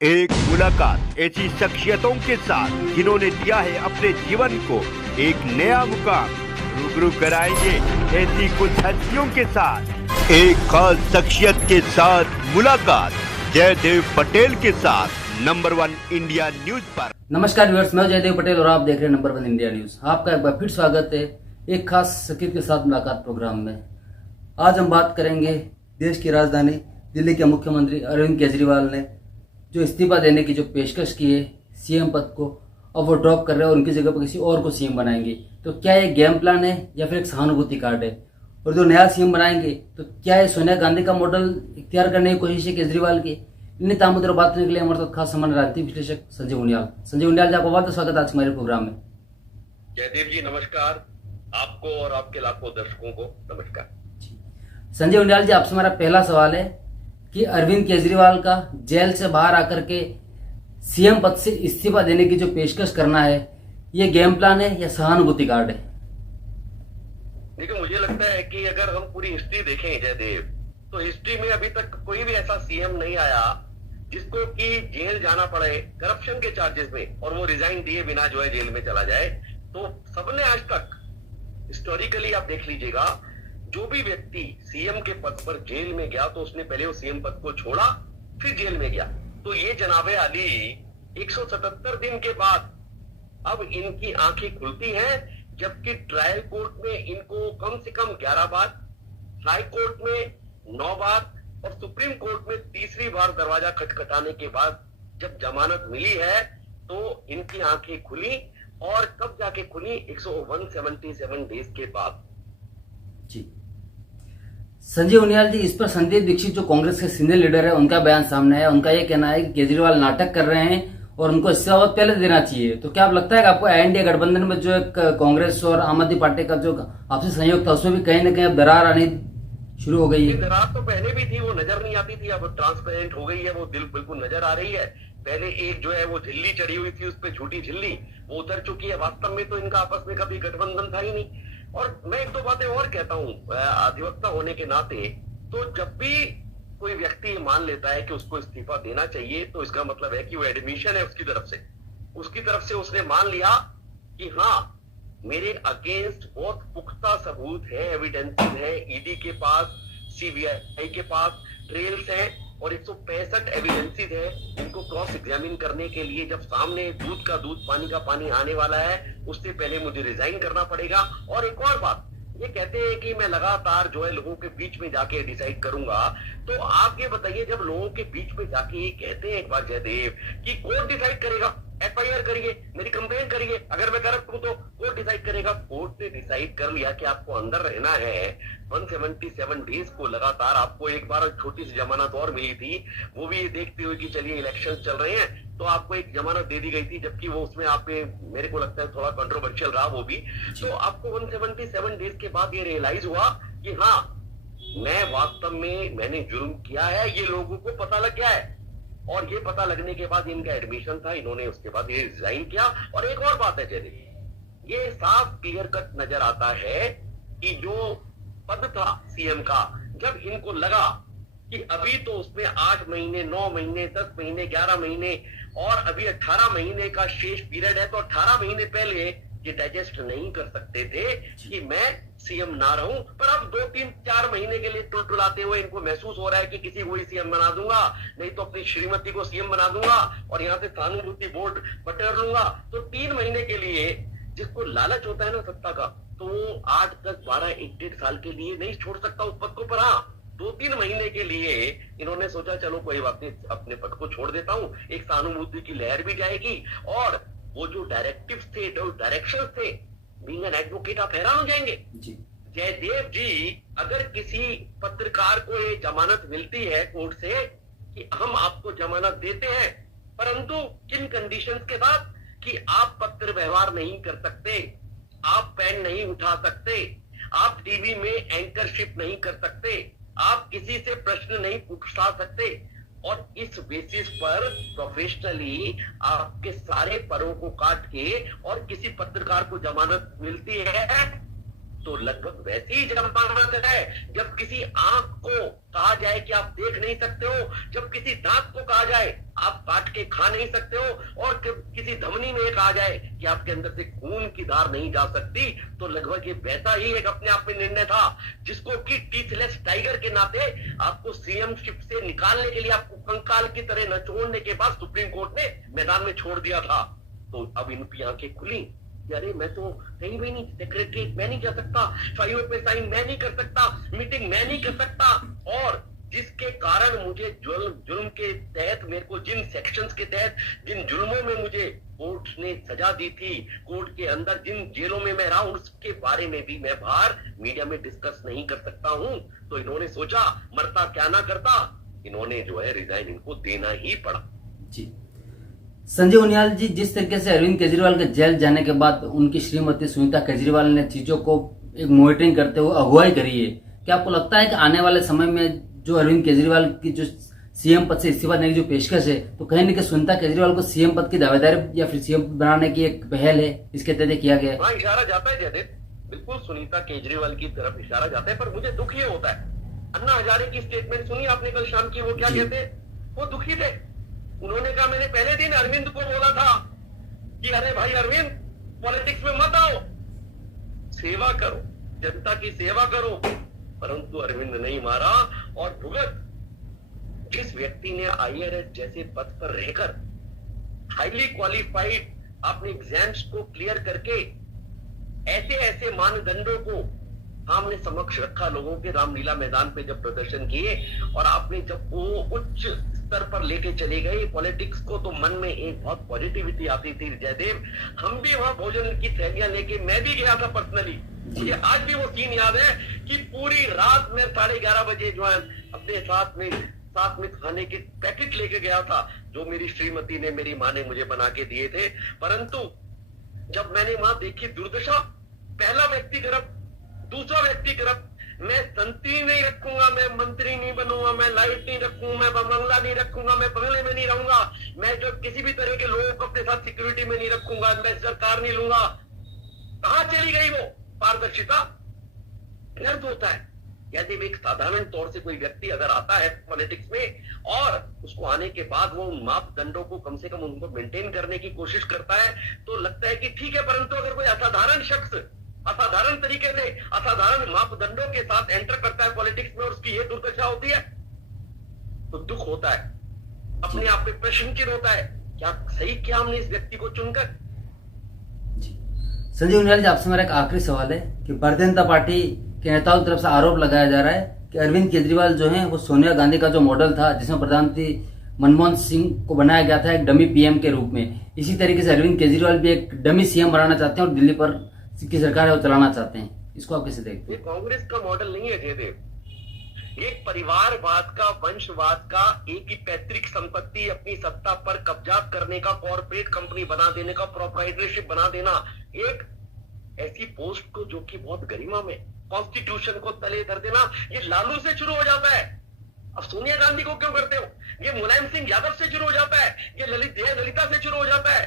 एक मुलाकात ऐसी शख्सियतों के साथ जिन्होंने दिया है अपने जीवन को एक नया मुकाम। रूबरू कराएंगे ऐसी कुछ हस्तियों के साथ एक खास शख्सियत के साथ मुलाकात जयदेव पटेल के साथ नंबर 1 इंडिया न्यूज पर। नमस्कार व्यूअर्स, मैं जयदेव पटेल और आप देख रहे हैं नंबर 1 इंडिया न्यूज। आपका एक बार फिर स्वागत है एक खास शख्सियत के साथ मुलाकात प्रोग्राम में। आज हम बात करेंगे देश की राजधानी दिल्ली के मुख्यमंत्री अरविंद केजरीवाल ने जो इस्तीफा देने की जो पेशकश की है सीएम पद को, अब वो ड्रॉप कर रहे हैं और उनकी जगह पर किसी और को सीएम बनाएंगे। तो क्या ये गेम प्लान है या फिर एक सहानुभूति कार्ड है? और जो नया सीएम बनाएंगे तो क्या ये सोनिया गांधी का मॉडल इख्तियार करने की कोशिश है केजरीवाल की? इन्हीं तामुद्दों पर बात करने के लिए हमारे साथ खास सम्मान राजनीतिक विश्लेषक संजय उनियाल जी, आपका बहुत स्वागत है आज हमारे प्रोग्राम में। जयदेव जी नमस्कार, आपको और आपके लाखों दर्शकों को नमस्कार। संजय उनियाल जी, आपसे हमारा पहला सवाल है कि अरविंद केजरीवाल का जेल से बाहर आकर के सीएम पद से इस्तीफा देने की जो पेशकश करना है, ये गेम प्लान है या सहानुभूति कार्ड है? देखिए, मुझे लगता है कि अगर हम पूरी हिस्ट्री देखें जयदेव, तो हिस्ट्री में अभी तक कोई भी ऐसा सीएम नहीं आया जिसको कि जेल जाना पड़े करप्शन के चार्जेस में और वो रिजाइन दिए बिना जो है जेल में चला जाए। तो सबने आज तक हिस्टोरिकली आप देख लीजिएगा, जो भी व्यक्ति सीएम के पद पर जेल में गया तो उसने पहले वो सीएम पद को छोड़ा फिर जेल में गया। तो ये जनाबे अली 177 दिन के बाद अब इनकी आंखें खुलती हैं, जबकि ट्रायल कोर्ट में इनको कम से कम 11 बार, हाई कोर्ट में 9 बार और सुप्रीम कोर्ट में तीसरी बार दरवाजा खटखटाने के बाद जब जमानत मिली है तो इनकी आंखें खुली। और कब जाके खुली? 177 डेज के बाद। जी संजय उनियाल जी, इस पर संजय दीक्षित जो कांग्रेस के सीनियर लीडर है उनका बयान सामने है। उनका ये कहना है कि केजरीवाल नाटक कर रहे हैं और उनको इससे बहुत पहले देना चाहिए। तो क्या आप लगता है कि आपको एनडीए गठबंधन में जो एक कांग्रेस और आम आदमी पार्टी का जो आपसी सहयोग था उसमें भी कहीं ना कहीं अब दरार आनी शुरू हो गई है? दरार तो पहले भी थी, वो नजर नहीं आती थी, अब ट्रांसपेरेंट हो गई है, वो दिल बिल्कुल नजर आ रही है। पहले एक जो है वो झिल्ली चढ़ी हुई थी, उस पर झूठी झिल्ली, वो उतर चुकी है। वास्तव में तो इनका आपस में कभी गठबंधन था ही नहीं। और मैं एक दो बातें और कहता हूँ अधिवक्ता होने के नाते, तो जब भी कोई व्यक्ति मान लेता है कि उसको इस्तीफा देना चाहिए तो इसका मतलब है कि वो एडमिशन है उसकी तरफ से उसने मान लिया कि हाँ, मेरे अगेंस्ट बहुत पुख्ता सबूत है, एविडेंसेस है, ईडी के पास, सीबीआई के पास ट्रेल्स हैं और 165 एविडेंसेस है। इनको क्रॉस एग्जामिन करने के लिए जब सामने दूध का दूध पानी का पानी आने वाला है, उससे पहले मुझे रिजाइन करना पड़ेगा। और एक और बात, ये कहते हैं कि मैं लगातार जो है लोगों के बीच में जाके डिसाइड करूंगा। तो आप ये बताइए, जब लोगों के बीच में जाके ये कहते हैं एक बार जयदेव कि कोर्ट डिसाइड करेगा, एफआईआर करिए, मेरी कंप्लेंट करिए, अगर मैं करप्ट हूं तो कोर्ट डिसाइड करेगा। कोर्ट ने डिसाइड कर लिया कि आपको अंदर रहना है 177 डेज को लगातार। आपको एक बार छोटी सी जमानत और मिली थी, वो भी ये देखते हुए कि चलिए इलेक्शन चल रहे हैं तो आपको एक जमानत दे दी गई थी, जबकि वो उसमें आप मेरे को लगता है थोड़ा कंट्रोवर्शियल रहा वो भी। तो आपको 177 डेज के बाद ये रियलाइज हुआ कि हाँ, मैं वास्तव में मैंने जुर्म किया है, ये लोगों को पता लग गया है। और ये पता लगने के बाद इनका एडमिशन था, इन्होंने उसके बाद ये रिजाइन किया। और एक और बात है जयदेव, ये साफ क्लियर कट नजर आता है कि जो पद था सीएम का, जब इनको लगा कि अभी तो उसमें 8 महीने, 9 महीने, 10 महीने, 11 महीने और अभी 18 महीने का शेष पीरियड है, तो 18 महीने पहले ये डाइजेस्ट नहीं कर सकते थे कि मैं सीएम ना रहूं। पर अब 2, 3, 4 महीने के लिए टुलटुलाते हुए इनको महसूस हो रहा है कि किसी को ही सीएम बना दूंगा, नहीं तो अपनी श्रीमती को सीएम बना दूंगा और यहाँ से सहानुभूति बोर्ड बटोर लूंगा। तो 3 महीने के लिए जिसको लालच होता है ना सत्ता का, तो वो 8, 10, 12, 1-1.5 साल के लिए नहीं छोड़ सकता उस पद को। पर हाँ, 2-3 महीने के लिए इन्होंने सोचा चलो कोई बात नहीं, अपने पद को छोड़ देता हूं, एक सहानुभूति की लहर भी जाएगी और वो जो डायरेक्टिव्स थे, जो डायरेक्शंस थे, बीइंग एन एडवोकेट आप हैरान हो जाएंगे जयदेव जी। अगर किसी पत्रकार को ये जमानत मिलती है कोर्ट से कि हम आपको जमानत देते हैं, परंतु किन कंडीशंस के साथ, कि आप पत्र व्यवहार नहीं कर सकते, आप पेन नहीं उठा सकते, आप टीवी में एंकरशिप नहीं कर सकते, आप किसी से प्रश्न नहीं पूछा सकते। और इस बेसिस पर प्रोफेशनली आपके सारे परों को काट के और किसी पत्रकार को जमानत मिलती है तो लगभग वैसी ही जमानत है जब किसी आंख को कहा जाए कि आप देख नहीं सकते हो, जब किसी दांत को कहा जाए आप काट के खा नहीं सकते हो, और किसी धमनी में कहा जाए कि आपके अंदर से खून की धार नहीं जा सकती, तो लगभग ये वैसा ही एक अपने आप में निर्णय था जिसको कि टीथलेस टाइगर के नाते आपको सीएमशिप से निकालने के लिए आपको कंकाल की तरह नचोड़ने के बाद सुप्रीम कोर्ट ने मैदान में छोड़ दिया था। तो अब इनकी आंखें खुली, अरे मैं तो कहीं भी नहीं, सेक्रेटरी मैं नहीं कर सकता, फाइलों पे साइन मैं नहीं कर सकता, मीटिंग मैं नहीं कर सकता, और जिसके कारण मुझे जुल्म के तहत, मेरे को जिन सेक्शंस के तहत, जिन जुल्मों में मुझे कोर्ट ने सजा दी थी, कोर्ट के अंदर जिन जेलों में मैं रहा हूं, उसके बारे में भी मैं बाहर मीडिया में डिस्कस नहीं कर सकता हूं। तो इन्होंने सोचा मरता क्या ना करता, इन्होंने जो है रिजाइन इनको देना ही पड़ा। जी संजय उनियाल जी, जिस तरीके से अरविंद केजरीवाल के जेल जाने के बाद उनकी श्रीमती सुनीता केजरीवाल ने चीजों को एक मॉनिटरिंग करते हुए अगुवाई करी है, क्या आपको लगता है कि आने वाले समय में जो अरविंद केजरीवाल की जो सीएम पद से इस्तीफा देने की जो पेशकश है, तो कहीं न कहीं सुनीता केजरीवाल को सीएम पद की दावेदारी या फिर सीएम बनाने की एक पहल है, इसके तहत किया गया है? हाँ, इशारा जाता है जयदेव, बिल्कुल सुनीता केजरीवाल की तरफ इशारा जाता है, पर मुझे दुख ये होता है, अन्ना हजारे की स्टेटमेंट सुनी आपने कल शाम की, वो क्या कहते, वो दुखी थे। उन्होंने कहा मैंने पहले दिन अरविंद को बोला था कि अरे भाई अरविंद पॉलिटिक्स में मत आओ, सेवा करो, जनता की सेवा करो, परंतु अरविंद नहीं मारा। और भुगत, जिस व्यक्ति ने आईआरएस जैसे पद पर रहकर हाईली क्वालिफाइड अपने एग्जाम्स को क्लियर करके ऐसे ऐसे मानदंडों को हमने समक्ष रखा, लोगों के रामलीला मैदान पे जब प्रदर्शन किए, और आपने जब वो उच्च स्तर पर लेके चले गए पॉलिटिक्स को, तो मन में एक बहुत पॉजिटिविटी आती थी जयदेव। हम भी वहां भोजन की थैलियां लेके, मैं भी गया था पर्सनली, मुझे आज भी वो सीन याद है कि पूरी रात में 11:30 बजे जो है अपने साथ में खाने के पैकेट लेके गया था, जो मेरी श्रीमती ने, मेरी माँ ने मुझे बना के दिए थे। परंतु जब मैंने वहां देखी दुर्दशा, पहला व्यक्ति गिरफ्त, दूसरा व्यक्ति गिरफ्त, मैं संतरी नहीं रखूंगा, मैं मंत्री नहीं बनूंगा, मैं लाइट नहीं रखूंगा, मैं बंगला नहीं रखूंगा, मैं बंगले में नहीं रहूंगा, मैं जो किसी भी तरह के लोगों को अपने साथ सिक्योरिटी में नहीं रखूंगा, मैं सरकार नहीं लूंगा। कहां चली गई वो पारदर्शिता? दर्द होता है। यदि एक साधारण तौर से कोई व्यक्ति अगर आता है पॉलिटिक्स में और उसको आने के बाद वो उन मापदंडों को कम से कम उनको मेंटेन करने की कोशिश करता है, तो लगता है कि ठीक है, परंतु अगर कोई असाधारण शख्स असाधारण तरीके से असाधारण मापदंडों के साथ एंटर करता है पॉलिटिक्स में और उसकी ये दुर्दशा होती है, तो दुख होता है, अपने आप में प्रश्न चिन्ह होता है, क्या सही किया हमने इस व्यक्ति को चुनकर। संजय उनियाल जी, आपसे मेरा एक आखिरी सवाल है कि भारतीय जनता पार्टी के नेताओं की तरफ से आरोप लगाया जा रहा है कि अरविंद केजरीवाल जो है वो सोनिया गांधी का जो मॉडल था, जिसमें प्रधानमंत्री मनमोहन सिंह को बनाया गया था एक डमी पीएम के रूप में, इसी तरीके से अरविंद केजरीवाल भी एक डमी सीएम बनाना चाहते हैं और दिल्ली पर की सरकार है वो चलाना चाहते हैं। इसको आप कैसे देखते हैं? ये कांग्रेस का मॉडल नहीं है जयदेव, एक परिवारवाद का, वंशवाद का, एक ही पैतृक संपत्ति अपनी सत्ता पर कब्जा करने का, कॉर्पोरेट कंपनी बना देने का, प्रोप्राइटरशिप बना देना, एक ऐसी पोस्ट को जो कि बहुत गरिमा में कॉन्स्टिट्यूशन को तले धर देना, ये लालू से शुरू हो जाता है। अब सोनिया गांधी को क्यों करते हो? ये मुलायम सिंह यादव से शुरू हो जाता है, ये ललिता से शुरू हो जाता है।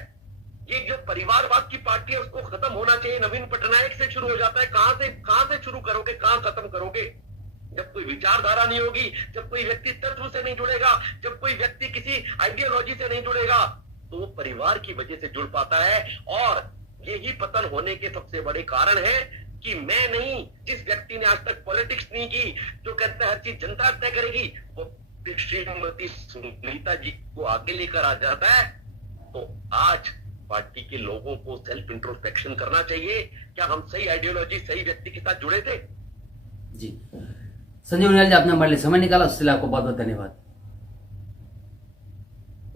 ये जो परिवारवाद की पार्टी है उसको खत्म होना चाहिए, नवीन पटनायक से शुरू हो जाता है। कहां से शुरू करोगे, कहां खत्म करोगे? जब कोई विचारधारा नहीं होगी, जब कोई व्यक्ति तत्व से नहीं जुड़ेगा, जब कोई व्यक्ति किसी आइडियोलॉजी से नहीं जुड़ेगा, तो वो परिवार की वजह से जुड़ पाता है। और यही पतन होने के सबसे बड़े कारण है कि मैं नहीं, जिस व्यक्ति ने आज तक पॉलिटिक्स नहीं की, जो कहता है हर चीज जनता तय करेगी, वो श्रीमती सुनीता जी को आगे लेकर आ जाता है। तो आज पार्टी के लोगों को सेल्फ इंट्रोस्पेक्शन करना चाहिए, क्या हम सही आइडियोलॉजी, सही व्यक्ति के साथ जुड़े थे? जी संजय उनियाल जी, आपने हमारे लिए समय निकाला, उसके लिए आपको बहुत बहुत धन्यवाद।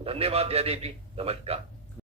धन्यवाद जयदेव जी, नमस्कार।